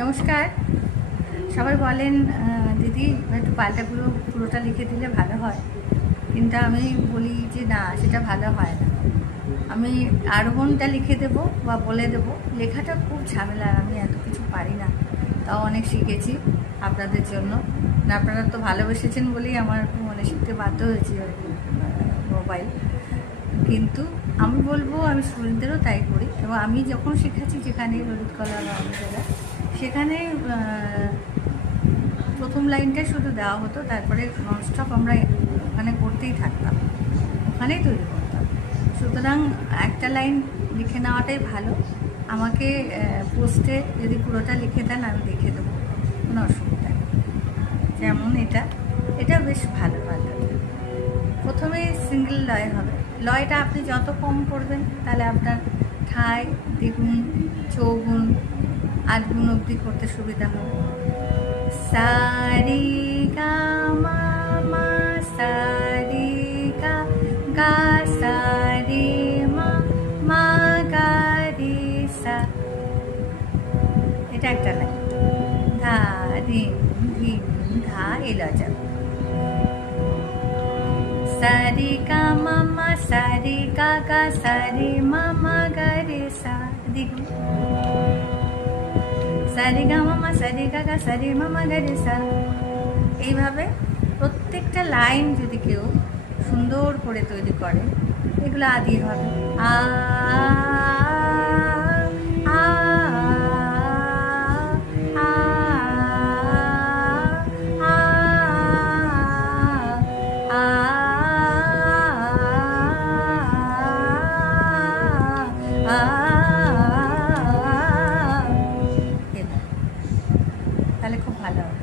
নমস্কার। সবাই বলেন দিদি একটু পাল্টা পুরোটা লিখে দিলে ভালো হয়, কিন্তু আমি বলি যে না, সেটা ভালো হয় না। আমি আরোহণটা লিখে দেবো বা বলে দেবো, লেখাটা খুব ঝামেলার, আমি এত কিছু পারি না, তাও অনেক শিখেছি আপনাদের জন্য। আপনারা তো ভালোবেসেছেন বলেই আমার মানে শিখতে বাধ্য হয়েছি মোবাইল। কিন্তু আমি বলবো, আমি স্টুডেন্টদেরও তাই করি, এবং আমি যখন শিখেছি যেখানে ললিতকলা বা অন্য জায়গায়, সেখানে প্রথম লাইনটাই শুধু দেওয়া হতো, তারপরে ননস্টপ আমরা ওখানে করতেই থাকতাম, ওখানেই তৈরি করতাম। সুতরাং একটা লাইন লিখে নেওয়াটাই ভালো। আমাকে পোস্টে যদি পুরোটা লিখে দেন আমি লিখে দেবো, কোনো অসুবিধা নেই। যেমন এটা বেশ ভালো পাল্টাটা। প্রথমে সিঙ্গেল লয় হবে। লয়টা আপনি যত কম করবেন, তাহলে আপনার ঠাঁই দ্বিগুণ, চৌগুণ, আটগুণ অবধি করতে সুবিধা হবে। সারি গা মা মা সারি গা গা সারি মা মা গা রে সা, এটা একটা লাইন। ধা ধিম ধিম ধা এলা যাবে। সারি গা মা মা সারি গা গা সারি মা মা গা রে সা, দ্বিগুণ। সারি গা মা মা সারি গা গা সারি মা মা গা রে সা। এইভাবে প্রত্যেকটা লাইন যদি কেউ সুন্দর করে তৈরি করে, এগুলো আদি হবে আ আ তাহলে খুব ভালো হবে।